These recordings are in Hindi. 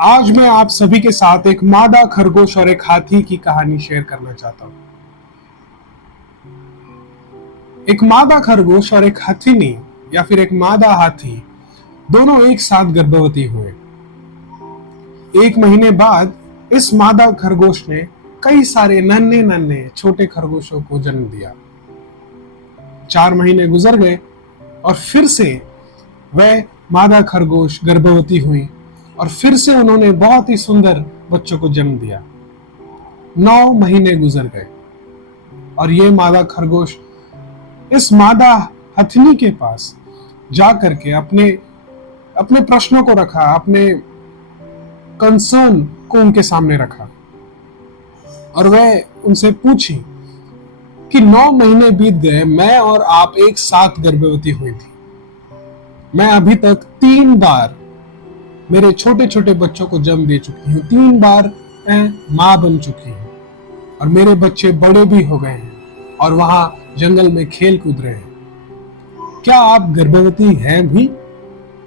आज मैं आप सभी के साथ एक मादा खरगोश और एक हाथी की कहानी शेयर करना चाहता हूं। एक मादा खरगोश और एक हथिनी या फिर एक मादा हाथी दोनों एक साथ गर्भवती हुए। एक महीने बाद इस मादा खरगोश ने कई सारे नन्हे नन्हे छोटे खरगोशों को जन्म दिया। 4 महीने गुजर गए और फिर से वह मादा खरगोश गर्भवती हुई और फिर से उन्होंने बहुत ही सुंदर बच्चों को जन्म दिया। 9 महीने गुजर गए और ये मादा खरगोश इस मादा हथिनी के पास जा करके अपने अपने प्रश्नों को रखा, अपने कंसर्न को उनके सामने रखा और वह उनसे पूछी कि 9 महीने बीत गए, मैं और आप एक साथ गर्भवती हुई थी। मैं अभी तक 3 बार मेरे छोटे छोटे बच्चों को जन्म दे चुकी हूँ, 3 बार मैं माँ बन चुकी हूँ और मेरे बच्चे बड़े भी हो गए हैं और वहां जंगल में खेल कूद रहे हैं। क्या आप गर्भवती हैं भी?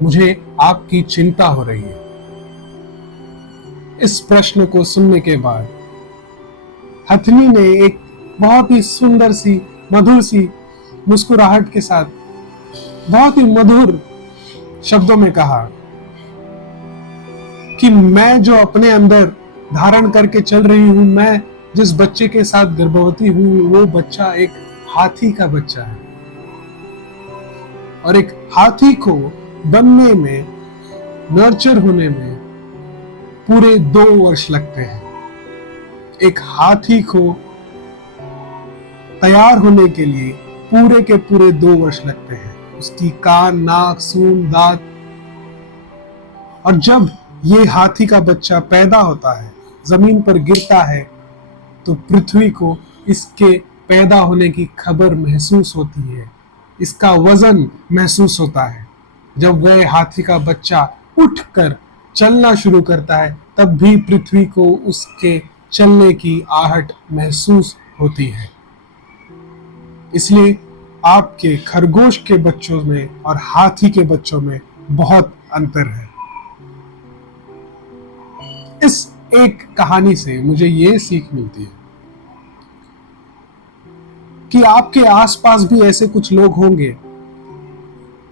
मुझे आपकी चिंता हो रही है। इस प्रश्न को सुनने के बाद हथनी ने एक बहुत ही सुंदर सी मधुर सी मुस्कुराहट के साथ बहुत ही मधुर शब्दों में कहा कि मैं जो अपने अंदर धारण करके चल रही हूं, मैं जिस बच्चे के साथ गर्भवती हूं, वो बच्चा एक हाथी का बच्चा है और एक हाथी को बनने में, नर्चर होने में पूरे 2 वर्ष लगते हैं। एक हाथी को तैयार होने के लिए पूरे के पूरे 2 वर्ष लगते हैं। उसकी कान, नाक, सूंड, दांत। और जब ये हाथी का बच्चा पैदा होता है, जमीन पर गिरता है, तो पृथ्वी को इसके पैदा होने की खबर महसूस होती है, इसका वजन महसूस होता है। जब वह हाथी का बच्चा उठकर चलना शुरू करता है, तब भी पृथ्वी को उसके चलने की आहट महसूस होती है। इसलिए आपके खरगोश के बच्चों में और हाथी के बच्चों में बहुत अंतर है। इस एक कहानी से मुझे ये सीख मिलती है कि आपके आसपास भी ऐसे कुछ लोग होंगे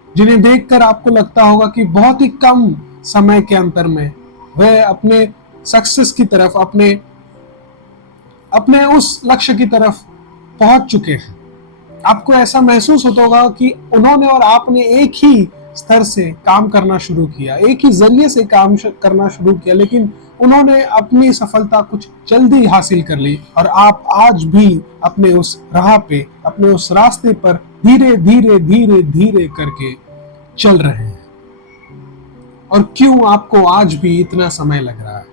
जिन्हें देखकर आपको लगता होगा कि बहुत ही कम समय के अंतर में वह अपने सक्सेस की तरफ, अपने उस लक्ष्य की तरफ पहुंच चुके हैं। आपको ऐसा महसूस होता होगा कि उन्होंने और आपने एक ही स्तर से काम करना शुरू किया, एक ही जरिए से काम करना शुरू किया, लेकिन उन्होंने अपनी सफलता कुछ जल्दी हासिल कर ली और आप आज भी अपने उस राह पे, अपने उस रास्ते पर धीरे धीरे धीरे धीरे करके चल रहे हैं। और क्यों आपको आज भी इतना समय लग रहा है?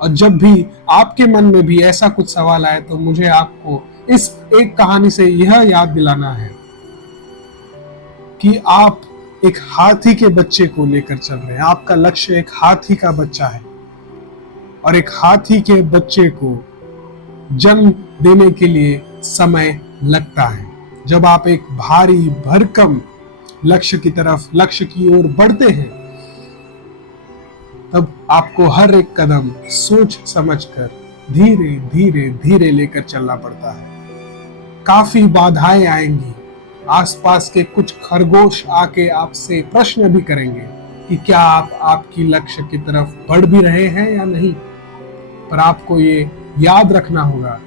और जब भी आपके मन में भी ऐसा कुछ सवाल आए, तो मुझे आपको इस एक कहानी से यह याद दिलाना है कि आप एक हाथी के बच्चे को लेकर चल रहे हैं। आपका लक्ष्य एक हाथी का बच्चा है और एक हाथी के बच्चे को जन्म देने के लिए समय लगता है। जब आप एक भारी भरकम लक्ष्य की तरफ, लक्ष्य की ओर बढ़ते हैं, तब आपको हर एक कदम सोच समझकर धीरे धीरे धीरे लेकर चलना पड़ता है। काफी बाधाएं आएंगी, आसपास के कुछ खरगोश आके आपसे प्रश्न भी करेंगे कि क्या आप आपकी लक्ष्य की तरफ बढ़ भी रहे हैं या नहीं। पर आपको ये याद रखना होगा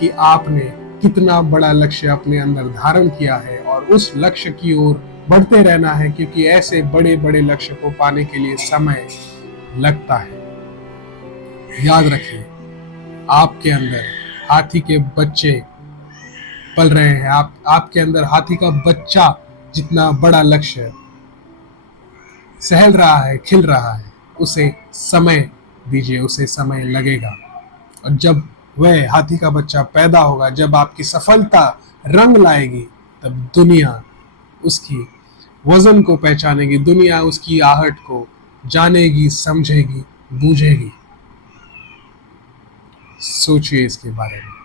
कि आपने कितना बड़ा लक्ष्य अपने अंदर धारण किया है और उस लक्ष्य की ओर बढ़ते रहना है, क्योंकि ऐसे बड़े बड़े लक्ष्य को पाने के लिए समय लगता है। याद रखिए, आपके अंदर हाथी के बच्चे पल रहे हैं। आपके अंदर हाथी का बच्चा जितना बड़ा लक्ष्य सहल रहा है, खिल रहा है, उसे समय दीजिए, उसे समय लगेगा। और जब वह हाथी का बच्चा पैदा होगा, जब आपकी सफलता रंग लाएगी, तब दुनिया उसकी वजन को पहचानेगी, दुनिया उसकी आहट को जानेगी, समझेगी, बूझेगी। सोचिए इसके बारे में।